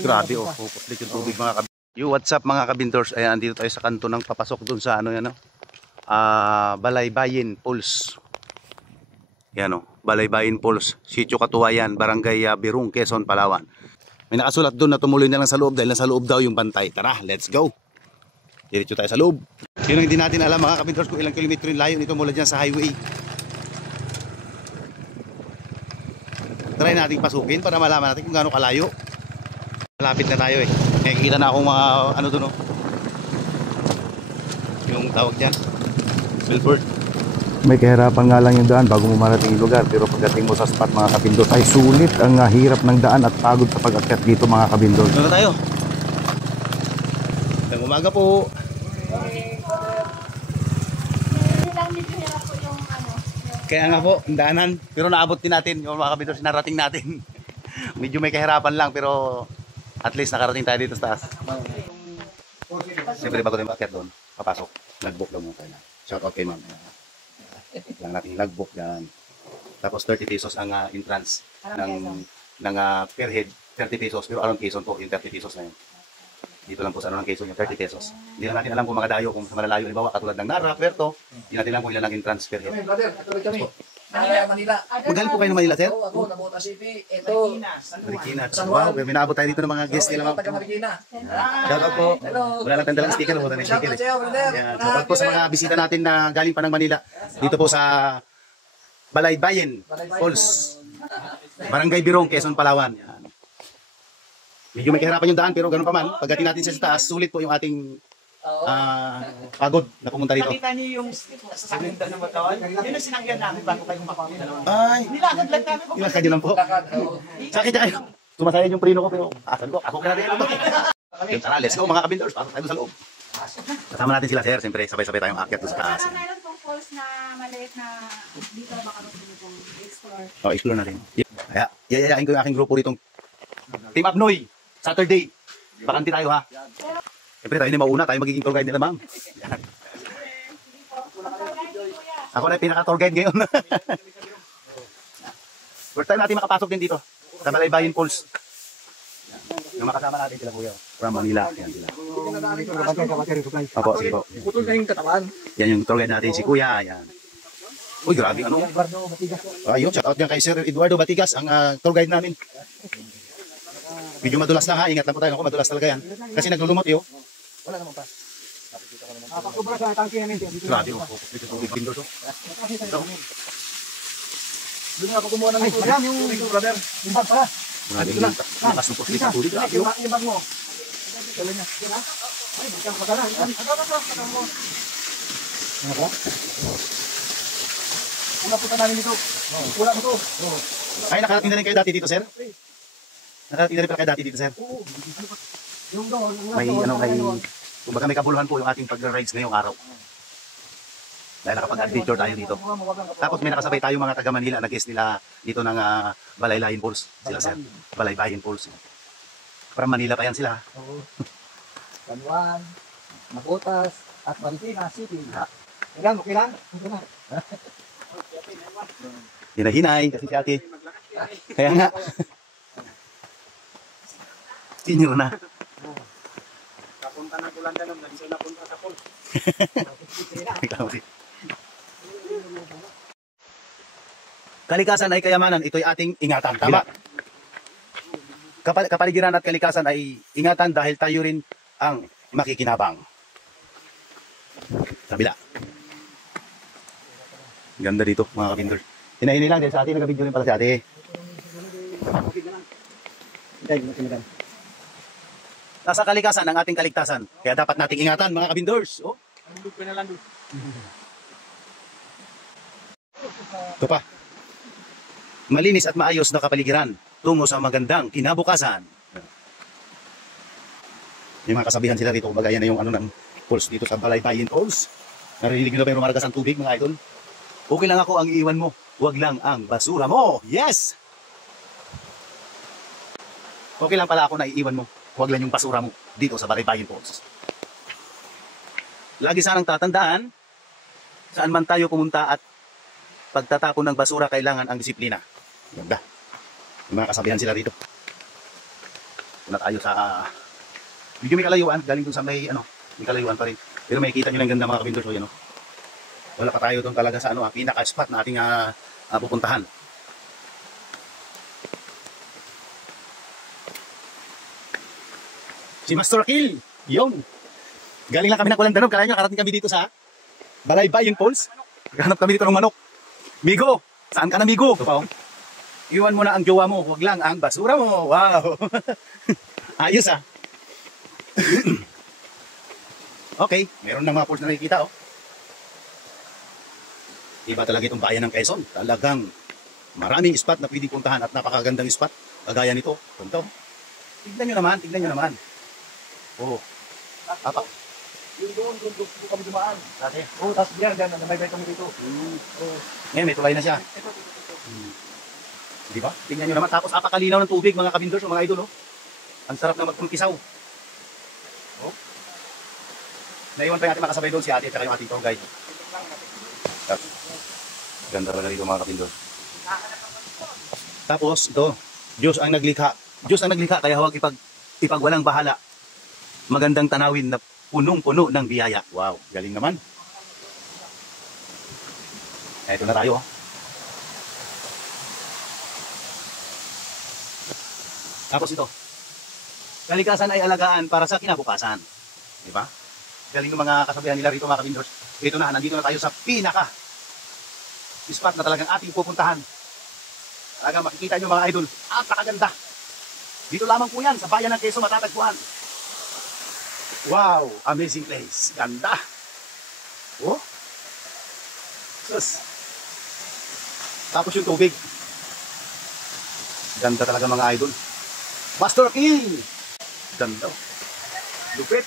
Grabe oh, pupuslit yung tubig mga kabindors. Yo, what's up mga kabindors? Ayan, dito tayo sa kanto ng papasok dun sa ano yan, Balaybayin Falls. Yan oh, Balaybayin Falls, Sitio Katuwayan, Barangay Birung, Quezon, Palawan. May nakasulat doon na tumuloy na lang sa loob dahil nasa loob daw yung bantay. Tara, let's go. Diretso tayo sa loob. Yun ang hindi natin alam mga kabindors kung ilang kilometro yung layo nito mula dyan sa highway. Try natin pasukin para malaman natin kung gaano kalayo. Malapit na tayo eh. Nakikita na akong mga ano doon oh. Yung tawag dyan, billboard. May kahirapan nga lang yung daan bago mo marating yung lugar, pero pagdating mo sa spot mga kabindors ay sulit ang hirap ng daan at pagod sa pag-akyat dito mga kabindors. Doon na tayo. Magandang umaga po. Kaya nga po, ang daanan. Pero naabot din natin yung mga kabindors, narating natin. Medyo may kahirapan lang pero at least nakarating tayo dito sa taas. Siyempre bago tayo maakyat doon, papasok. Nag-book lang muna tayo. Shout out kay ma'am. Lang natin logbook yan. Tapos 30 pesos ang entrance ng per head, 30 pesos. Pero around Quezon po, yung 30 pesos na yun. Dito lang po sa ano ng Quezon, yung 30 pesos. Hindi na natin alam kung makadayo, kung sa malalayo, halimbawa katulad ng Nara, Puerto, hindi natin alam kung ilan ang entrance per head. Manila. Magaling po kayo ng Manila, sir? Oo, ako, Nabota City. Ito, Marikina. Wow, may minabot tayo dito ng mga guests nila. taga Marikina. Shout out po. Wala lang tayong dalang sticker, wala tayong sticker. Shout out po sa mga bisita natin na galing pa ng Manila. Dito po sa Balaybayin Falls, Barangay Birung, Quezon, Palawan. Medyo may kahirapan yung daan pero ganun pa man. Pagdating natin sa taas, sulit po yung ating pagod na pumunta dito. Nakita niyo yung sasakyan ng motor? Yun ang sinakyan namin bago kayo makapagin. Ay, Nilakad lang namin. nilakad nyo lang po. Sakit na kayo. Sumasaya yung prino ko pero asan ko? Ako kaya rin. Tara, let's go mga kabindors. Pasok tayo sa loob. Kasama natin sila sir. Siyempre sabay-sabay tayong aakyat doon sa taas. Meron pong falls na maliit na dito baka pong explore. Oh, explore natin. Kaya, yayayain ko yung aking grupo ditong Team Abnoy. Saturday. Bakanti tayo ha. Siyempre tayo na mauna. Tayo magiging tour guide nila ma'am. Ako na yung pinaka-tour guide ngayon. First time natin makapasok din dito. Sa Balaybayin Falls. Yung makasama natin sila kuya. From Manila. Yan sila. Opo, sige po. Putol na yung katawan. Yan yung tour guide natin si kuya. Yan. Uy, grabe ano. Ayun, shout out yan kay Sir Eduardo Batigas, ang tour guide namin. Medyo madulas na ha. Ingat lang po tayo. Ako, madulas talaga yan. Kasi naglulumot yun. Wala naman pa. Pakubra sa tangki namin. Grabe oh. Dito tubig Windows oh. Doon ako kumuha ng ito. Ayan yung brother. Yung bag pala. Grabe yung lakas ng puslit ng tubig. Grabe oh. Yung bag mo. Dali niya. Ay, bigyan ka pala. Ano po? Una punta namin dito. Wala mo to. Ay, nakarating na rin kayo dati dito, sir? Nakarating na rin pala kayo dati dito, sir? Yung doon. May ano, kumbaga may kabuluhan po yung ating pag-rides ngayong araw. Dahil nakapag-adventure tayo dito. Tapos may nakasabay tayo mga taga Manila na guest nila dito ng Balaybayin Falls. Sila sir, Balaybayin Falls. From Manila pa yan sila. Kanuan, Nabotas, at Marikina City. Ilan, okay lang? Hinahinay kasi si ate. Kaya nga. Senior na. Kapunta ng Kulandanom, naging sila punta sa pool. Kalikasan ay kayamanan, ito'y ating ingatan. Tama. Kapaligiran at kalikasan ay ingatan dahil tayo rin ang makikinabang. Kabila. Ganda dito mga kabindor. Hinahinay lang dahil sa atin, nag-video rin pala si ate. Nasa kalikasan ang ating kaligtasan. Kaya dapat nating ingatan mga kabindors. Oh. Ito pa. Malinis at maayos na kapaligiran tungo sa magandang kinabukasan. May mga kasabihan sila dito. Kumbaga yan na yung ano ng falls dito sa Balaybayin Falls. Narinig nyo na ba yung maragasan tubig mga idol? Okay lang ako ang iiwan mo. Huwag lang ang basura mo. Yes! Okay lang pala ako na iiwan mo. Huwag lang yung basura mo dito sa Balaybayin Falls. Lagi sanang tatandaan, saan man tayo pumunta at pagtatapon ng basura kailangan ang disiplina. Ganda. May mga kasabihan sila dito. Wala tayo sa medyo may kalayuan, galing dun sa may may kalayuan pa rin. Pero makikita nyo lang ganda mga kabindors. So, yan, wala pa tayo doon talaga sa pinaka-spot na ating pupuntahan. Si Master Kill, yun. Galing lang kami ng Kulandanog, kaya nyo, karating kami dito sa Balaybayin Falls. Hanap kami dito ng manok. Migo, saan ka na Migo? Ito pa, oh. Iwan mo na ang jowa mo, huwag lang ang basura mo. Wow. Ayos Okay, meron ng mga falls na nakikita, oh. Iba talaga itong bayan ng Quezon. Talagang maraming spot na pwedeng puntahan at napakagandang spot. Kagaya nito. Punto. Tignan nyo naman. Oh. Apa. Yung doon kami dumaan. Dati. Tapos diyan, nabaybay kami dito. Ngayon, may tulay na siya. Di ba? Tingnan nyo naman. Tapos apakalinaw ng tubig, mga kabindors, mga idol. Oh. Ang sarap na magpumpisaw. Oh. Naiwan pa natin makasabay doon si ate at yung ating tour guide. Ganda talaga rito mga kabindors. Tapos ito, Diyos ang naglikha. Diyos ang naglikha, kaya huwag ipagwalang bahala. Magandang tanawin na punong-puno ng biyaya. Wow, galing naman. Eto na tayo. Tapos ito, kalikasan ay alagaan para sa kinabukasan. Di ba? Galing ng mga kasabihan nila rito mga kabindors. Ito na, nandito na tayo sa pinaka spot na talagang ating pupuntahan. Talagang makikita nyo mga idol, napakaganda. Dito lamang po yan, sa bayan ng Quezon matatagpuan. Wow, amazing place. Ganda. Oh. Sus. Tapos yung tubig. Ganda talaga mga idol. Master King. Ganda. Lupit.